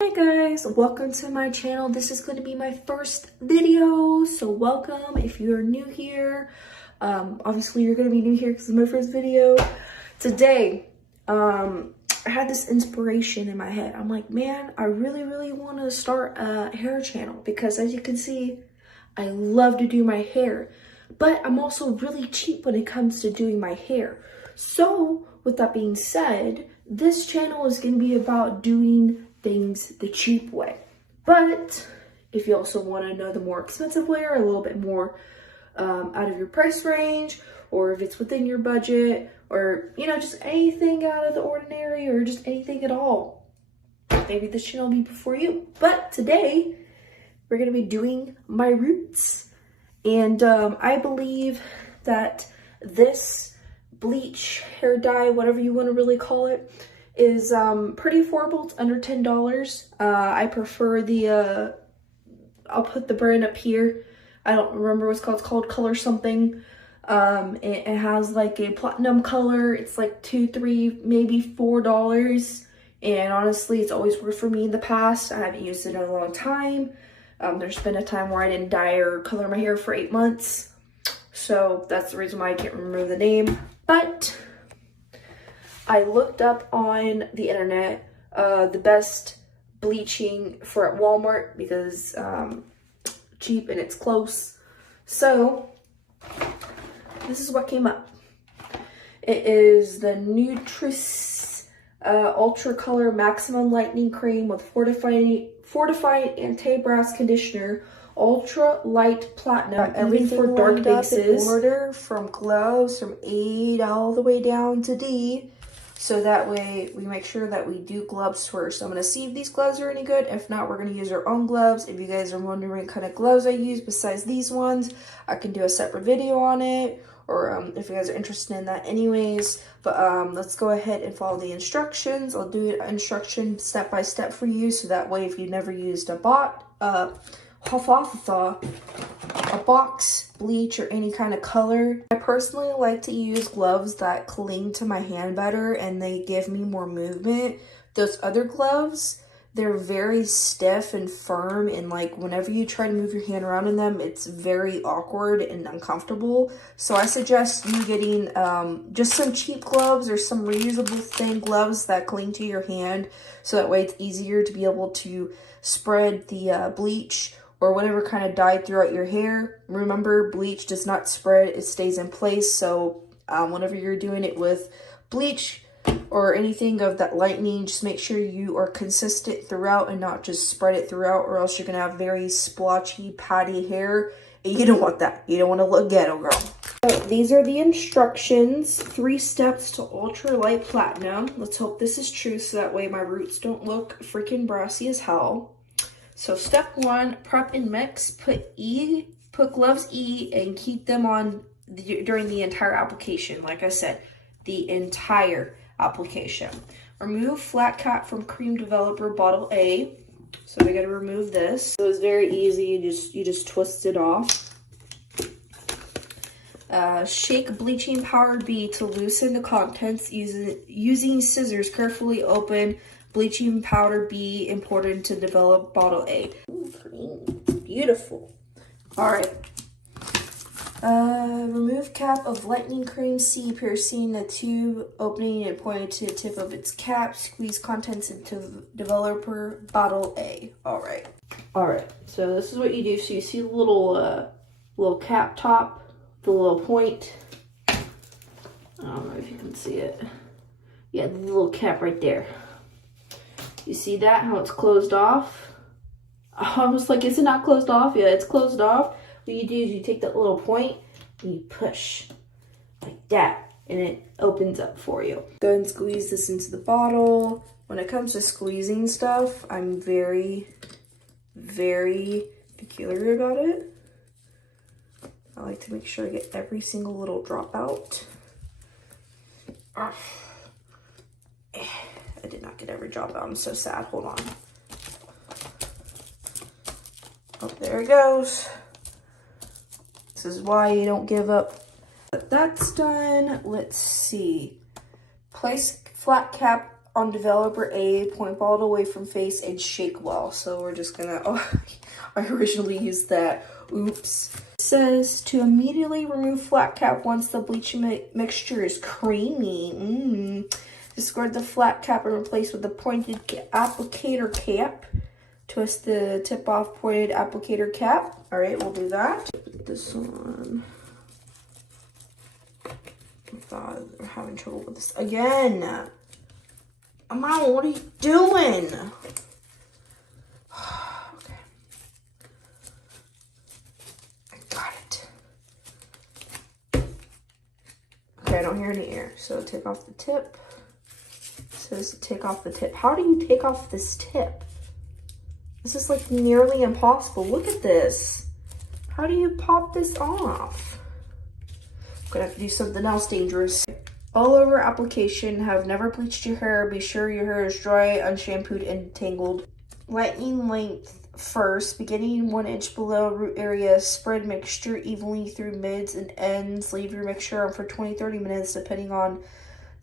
Hey guys, welcome to my channel. This is going to be my first video, so welcome if you're new here. Obviously you're going to be new here because it's my first video. Today, I had this inspiration in my head. I'm like, man, I really want to start a hair channel because as you can see, I love to do my hair, but I'm also really cheap when it comes to doing my hair. So with that being said, this channel is going to be about doing things the cheap way. But if you also want to know the more expensive way or a little bit more out of your price range, or if it's within your budget, or just anything out of the ordinary, or just anything at all, maybe this channel will be for you. But today we're going to be doing my roots, and I believe that this bleach hair dye, whatever you want to really call it, is pretty affordable. It's under $10. I prefer the I'll put the brand up here. I don't remember what it's called. It's called Color something. It has like a platinum color. It's like $2, $3, maybe $4. And honestly, it's always worked for me in the past. I haven't used it in a long time. There's been a time where I didn't dye or color my hair for 8 months. So that's the reason why I can't remember the name. But I looked up on the internet the best bleaching for at Walmart because cheap and it's close. So this is what came up. It is the Nutrisse Ultra Color Maximum Lightening Cream with fortified anti-brass conditioner, ultra light platinum, everything for dark bases. Order from gloves from A all the way down to D. So that way we make sure that we do gloves first. I'm going to see if these gloves are any good. If not, we're going to use our own gloves. If you guys are wondering what kind of gloves I use besides these ones, I can do a separate video on it. Or if you guys are interested in that anyways. But let's go ahead and follow the instructions. I'll do an instruction step by step for you. So that way if you never used a box, bleach, or any kind of color. I personally like to use gloves that cling to my hand better and they give me more movement. Those other gloves, they're very stiff and firm, and like whenever you try to move your hand around in them, it's very awkward and uncomfortable. So I suggest you getting just some cheap gloves or some reusable thin gloves that cling to your hand, so that way it's easier to be able to spread the bleach or whatever kind of dye throughout your hair. Remember, bleach does not spread, it stays in place. So whenever you're doing it with bleach or anything of that lightening, just make sure you are consistent throughout and not just spread it throughout, or else you're gonna have very splotchy, patty hair. And you don't want that. You don't want to look ghetto, girl. So these are the instructions. 3 steps to ultra light platinum. Let's hope this is true so that way my roots don't look freaking brassy as hell. So step 1, prep and mix. Put gloves E and keep them on during the entire application. Like I said, the entire application. Remove flat cap from cream developer bottle A. So we got to remove this. So it's very easy. You just twist it off. Shake bleaching powder B to loosen the contents using scissors. Carefully open bleaching powder B imported into develop bottle A. Ooh, green. Beautiful. All right. Remove cap of lightning cream C, piercing the tube opening and pointing to the tip of its cap. Squeeze contents into developer bottle A. All right. So this is what you do. So you see the little cap top, the little point. I don't know if you can see it. Yeah, the little cap right there. You see that, how it's closed off? I was like, is it not closed off? Yeah, it's closed off. What you do is you take that little point and you push like that, and it opens up for you. Go ahead and squeeze this into the bottle. When it comes to squeezing stuff, I'm very peculiar about it. I like to make sure I get every single little drop out. I did not get every drop out. I'm so sad. Hold on. Oh, there it goes. This is why you don't give up. But that's done. Let's see. Place flat cap on developer A, point bottle away from face and shake well. So we're just gonna, oh, I originally used that, oops. It says to immediately remove flat cap once the bleaching mixture is creamy. Discard the flat cap and replace with the pointed applicator cap. Twist the tip off pointed applicator cap. All right, we'll do that. Put this on. I thought we're having trouble with this again. Mom, what are you doing? Okay. I got it. Okay, I don't hear any air, so take off the tip. It says to take off the tip. How do you take off this tip? This is like nearly impossible. Look at this. How do you pop this off? I'm gonna have to do something else dangerous. All over application. Have never bleached your hair. Be sure your hair is dry, unshampooed, and tangled. Lightening length first. Beginning 1 inch below root area. Spread mixture evenly through mids and ends. Leave your mixture on for 20-30 minutes depending on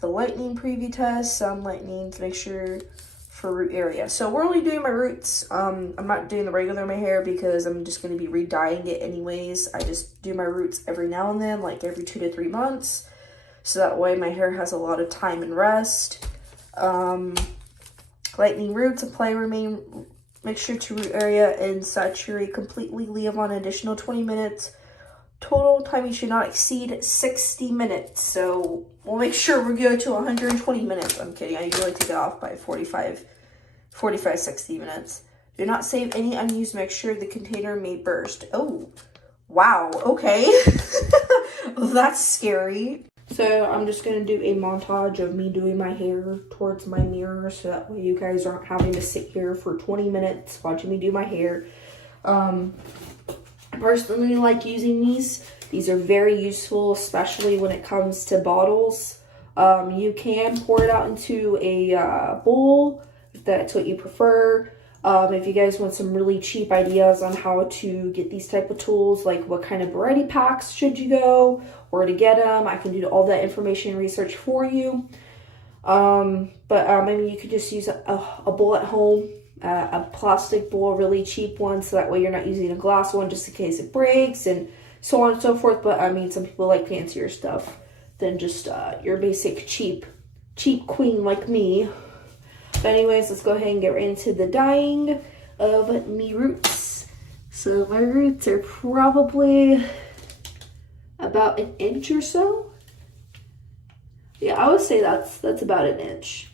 the lightening preview test. Some lightening mixture for root area. So we're only doing my roots. I'm not doing the regular in my hair because I'm just going to be re-dyeing it anyways. I just do my roots every now and then, like every 2 to 3 months. So that way my hair has a lot of time and rest. Lightening roots, apply remain mixture to root area and saturate completely. Leave on an additional 20 minutes. Total time you should not exceed 60 minutes. So we'll make sure we go to 120 minutes. I'm kidding. I usually take it off by 45, 60 minutes. Do not save any unused mixture. The container may burst. Oh, wow. Okay. That's scary. So I'm just going to do a montage of me doing my hair towards my mirror so that way you guys aren't having to sit here for 20 minutes watching me do my hair. I personally like using these. These are very useful, especially when it comes to bottles. You can pour it out into a bowl if that's what you prefer. If you guys want some really cheap ideas on how to get these type of tools, like what kind of variety packs should you go, where to get them, I can do all that information and research for you. I mean, you could just use a bowl at home, a plastic bowl, a really cheap one, so that way you're not using a glass one just in case it breaks and so on and so forth. But I mean, some people like fancier stuff than just your basic cheap queen like me. But anyways, let's go ahead and get right into the dyeing of me roots. So my roots are probably about 1 inch or so. Yeah, I would say that's about 1 inch.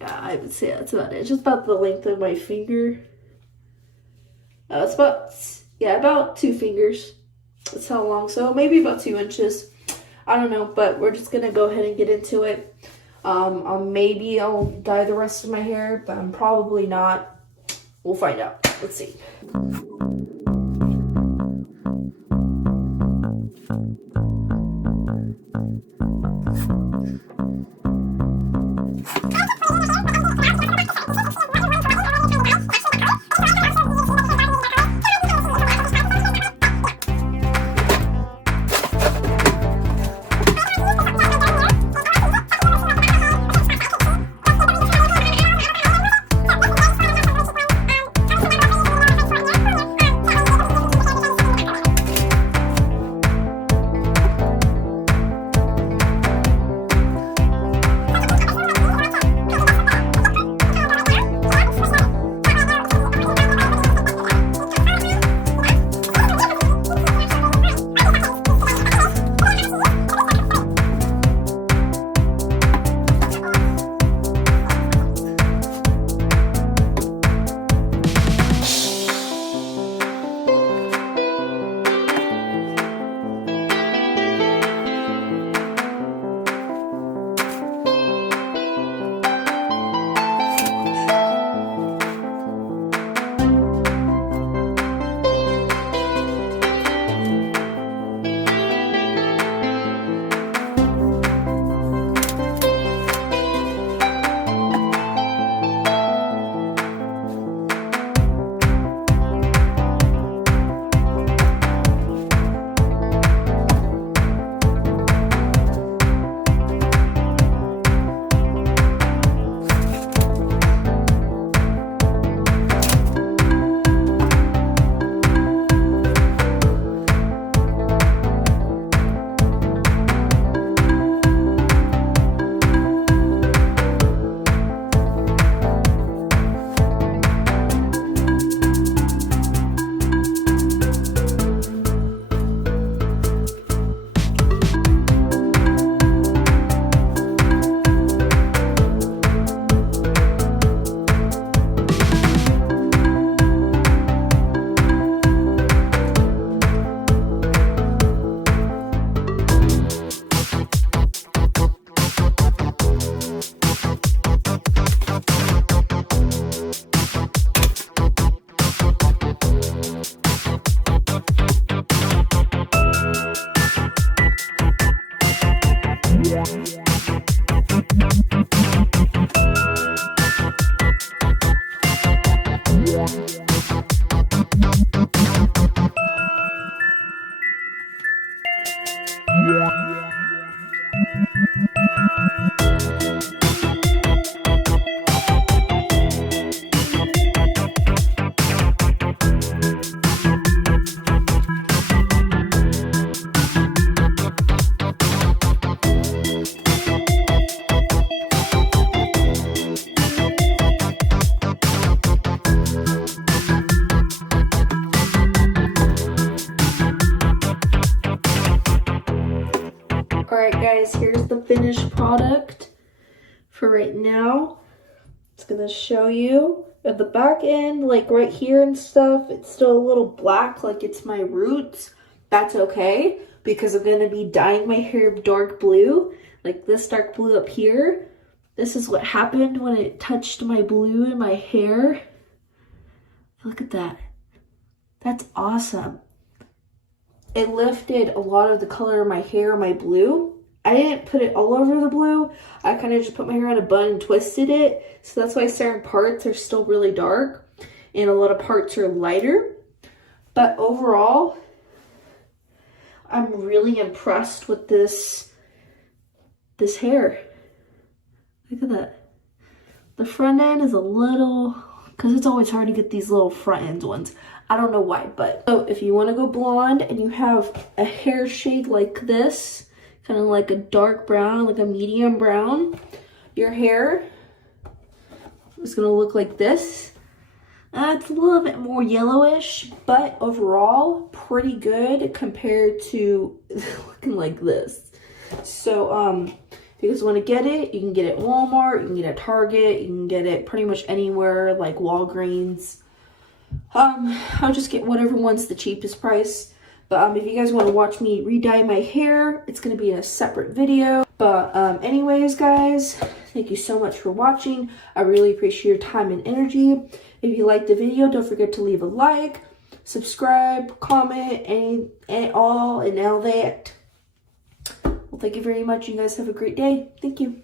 Yeah, I would say that's about 1 inch. It's about the length of my finger. It's about 2 fingers. That's how long. So maybe about 2 inches. I don't know, but we're just gonna go ahead and get into it. Maybe I'll dye the rest of my hair, but I'm probably not. We'll find out. Let's see. Alright guys, here's the finished product for right now. It's gonna show you at the back end, like right here and stuff, it's still a little black like it's my roots. That's okay, because I'm gonna be dyeing my hair dark blue, like this dark blue up here. This is what happened when it touched my blue in my hair. Look at that. That's awesome. It lifted a lot of the color of my hair, my blue. I didn't put it all over the blue. I kind of just put my hair in a bun and twisted it. So that's why certain parts are still really dark and a lot of parts are lighter. But overall, I'm really impressed with this hair. Look at that. The front end is a little, because it's always hard to get these little front ends ones. I don't know why, but so if you want to go blonde and you have a hair shade like this, kind of like a dark brown, like a medium brown, your hair is going to look like this. It's a little bit more yellowish, but overall pretty good compared to looking like this. So if you guys want to get it, you can get it at Walmart, you can get it at Target, you can get it pretty much anywhere like Walgreens. I'll just get whatever one's the cheapest price. But if you guys want to watch me re-dye my hair, it's going to be in a separate video. But anyways, guys, thank you so much for watching. I really appreciate your time and energy. If you liked the video, don't forget to leave a like, subscribe, comment, and all that. Well, thank you very much. You guys have a great day. Thank you.